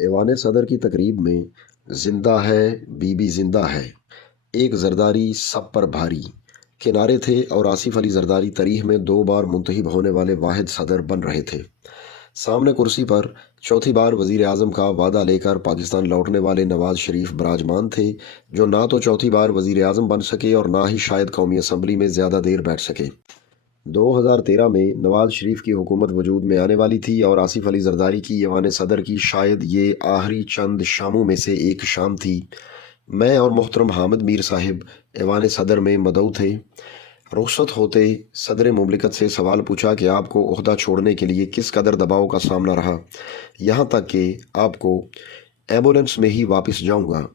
ایوان صدر کی تقریب میں زندہ ہے بی بی زندہ ہے، ایک زرداری سب پر بھاری کے نعرے تھے اور آصف علی زرداری تاریخ میں 2 بار منتخب ہونے والے واحد صدر بن رہے تھے۔ سامنے کرسی پر چوتھی بار وزیر اعظم کا وعدہ لے کر پاکستان لوٹنے والے نواز شریف براجمان تھے، جو نہ تو چوتھی بار وزیر اعظم بن سکے اور نہ ہی شاید قومی اسمبلی میں زیادہ دیر بیٹھ سکے۔ 2013 میں نواز شریف کی حکومت وجود میں آنے والی تھی اور آصف علی زرداری کی ایوان صدر کی شاید یہ آخری چند شاموں میں سے ایک شام تھی۔ میں اور محترم حامد میر صاحب ایوان صدر میں مدعو تھے۔ رخصت ہوتے صدر مملکت سے سوال پوچھا کہ آپ کو عہدہ چھوڑنے کے لیے کس قدر دباؤ کا سامنا رہا، یہاں تک کہ آپ کو ایمبولینس میں ہی واپس جاؤں گا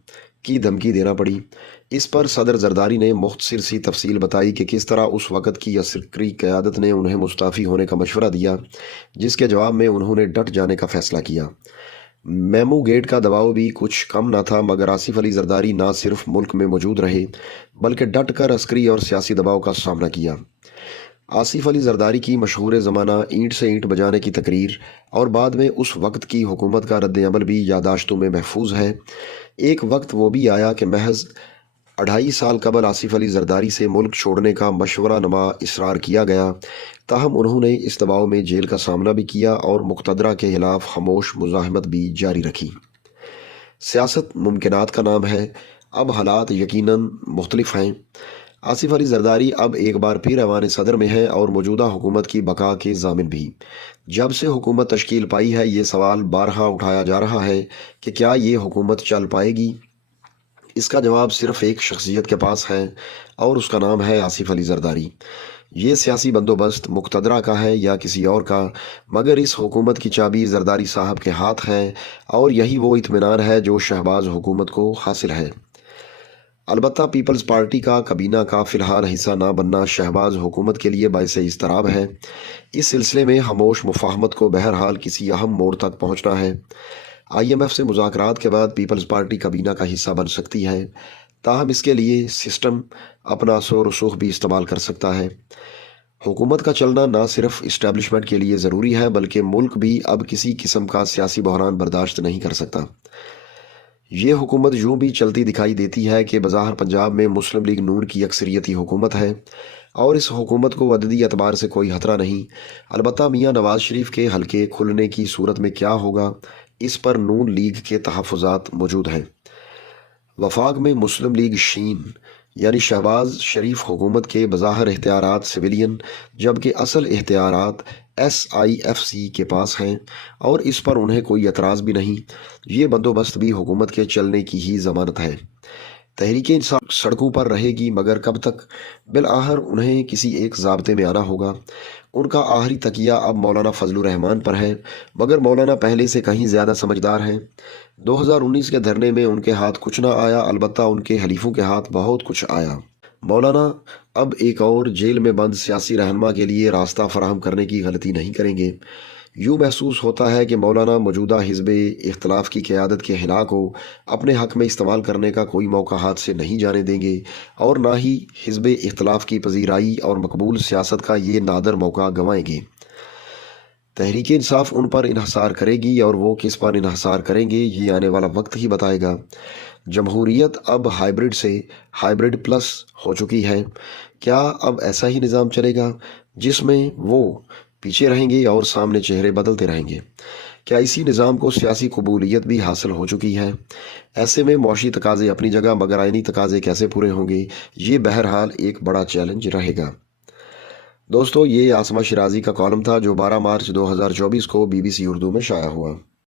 کی دھمکی دینا پڑی۔ اس پر صدر زرداری نے مختصر سی تفصیل بتائی کہ کس طرح اس وقت کی عسکری قیادت نے انہیں مستعفی ہونے کا مشورہ دیا، جس کے جواب میں انہوں نے ڈٹ جانے کا فیصلہ کیا۔ میمو گیٹ کا دباؤ بھی کچھ کم نہ تھا، مگر آصف علی زرداری نہ صرف ملک میں موجود رہے بلکہ ڈٹ کر عسکری اور سیاسی دباؤ کا سامنا کیا۔ آصف علی زرداری کی مشہور زمانہ اینٹ سے اینٹ بجانے کی تقریر اور بعد میں اس وقت کی حکومت کا رد عمل بھی یادداشتوں میں محفوظ ہے۔ ایک وقت وہ بھی آیا کہ محض 2.5 سال قبل آصف علی زرداری سے ملک چھوڑنے کا مشورہ نما اصرار کیا گیا، تاہم انہوں نے اس دباؤ میں جیل کا سامنا بھی کیا اور مقتدرہ کے خلاف خاموش مزاحمت بھی جاری رکھی۔ سیاست ممکنات کا نام ہے، اب حالات یقیناً مختلف ہیں۔ آصف علی زرداری اب ایک بار پھر ایوان صدر میں ہے اور موجودہ حکومت کی بقا کے ضامن بھی۔ جب سے حکومت تشکیل پائی ہے، یہ سوال بارہا اٹھایا جا رہا ہے کہ کیا یہ حکومت چل پائے گی؟ اس کا جواب صرف ایک شخصیت کے پاس ہے اور اس کا نام ہے آصف علی زرداری۔ یہ سیاسی بندوبست مقتدرہ کا ہے یا کسی اور کا، مگر اس حکومت کی چابی زرداری صاحب کے ہاتھ ہے اور یہی وہ اطمینان ہے جو شہباز حکومت کو حاصل ہے۔ البتہ پیپلز پارٹی کا کابینہ کا فی الحال حصہ نہ بننا شہباز حکومت کے لیے باعث اضطراب ہے۔ اس سلسلے میں خاموش مفاہمت کو بہرحال کسی اہم موڑ تک پہنچنا ہے۔ IMF سے مذاکرات کے بعد پیپلز پارٹی کابینہ کا حصہ بن سکتی ہے، تاہم اس کے لیے سسٹم اپنا اثر و رسوخ بھی استعمال کر سکتا ہے۔ حکومت کا چلنا نہ صرف اسٹیبلشمنٹ کے لیے ضروری ہے بلکہ ملک بھی اب کسی قسم کا سیاسی بحران برداشت نہیں کر سکتا۔ یہ حکومت یوں بھی چلتی دکھائی دیتی ہے کہ بظاہر پنجاب میں مسلم لیگ نون کی اکثریتی حکومت ہے اور اس حکومت کو عددی اعتبار سے کوئی خطرہ نہیں۔ البتہ میاں نواز شریف کے حلقے کھلنے کی صورت میں کیا ہوگا، اس پر نون لیگ کے تحفظات موجود ہیں۔ وفاق میں مسلم لیگ شین یعنی شہباز شریف حکومت کے بظاہر اختیارات سویلین، جبکہ اصل اختیارات SIFC کے پاس ہیں اور اس پر انہیں کوئی اعتراض بھی نہیں۔ یہ بندوبست بھی حکومت کے چلنے کی ہی ضمانت ہے۔ تحریک انصاف سڑکوں پر رہے گی، مگر کب تک؟ بالآخر انہیں کسی ایک ضابطے میں آنا ہوگا۔ ان کا آخری تکیہ اب مولانا فضل الرحمان پر ہے، مگر مولانا پہلے سے کہیں زیادہ سمجھدار ہیں۔ 2019 کے دھرنے میں ان کے ہاتھ کچھ نہ آیا، البتہ ان کے حلیفوں کے ہاتھ بہت کچھ آیا۔ مولانا اب ایک اور جیل میں بند سیاسی رہنما کے لیے راستہ فراہم کرنے کی غلطی نہیں کریں گے۔ یوں محسوس ہوتا ہے کہ مولانا موجودہ حزب اختلاف کی قیادت کے ہلا کو اپنے حق میں استعمال کرنے کا کوئی موقع ہاتھ سے نہیں جانے دیں گے اور نہ ہی حزب اختلاف کی پذیرائی اور مقبول سیاست کا یہ نادر موقع گنوائیں گے۔ تحریک انصاف ان پر انحصار کرے گی اور وہ کس پر انحصار کریں گے یہ آنے والا وقت ہی بتائے گا۔ جمہوریت اب ہائیبرڈ سے ہائیبرڈ پلس ہو چکی ہے۔ کیا اب ایسا ہی نظام چلے گا جس میں وہ پیچھے رہیں گے اور سامنے چہرے بدلتے رہیں گے؟ کیا اسی نظام کو سیاسی قبولیت بھی حاصل ہو چکی ہے؟ ایسے میں معاشی تقاضے اپنی جگہ مگر آئینی تقاضے کیسے پورے ہوں گے، یہ بہرحال ایک بڑا چیلنج رہے گا۔ دوستو، یہ عاصمہ شیرازی کا کالم تھا جو 12 مارچ 2024 کو BBC اردو میں شائع ہوا۔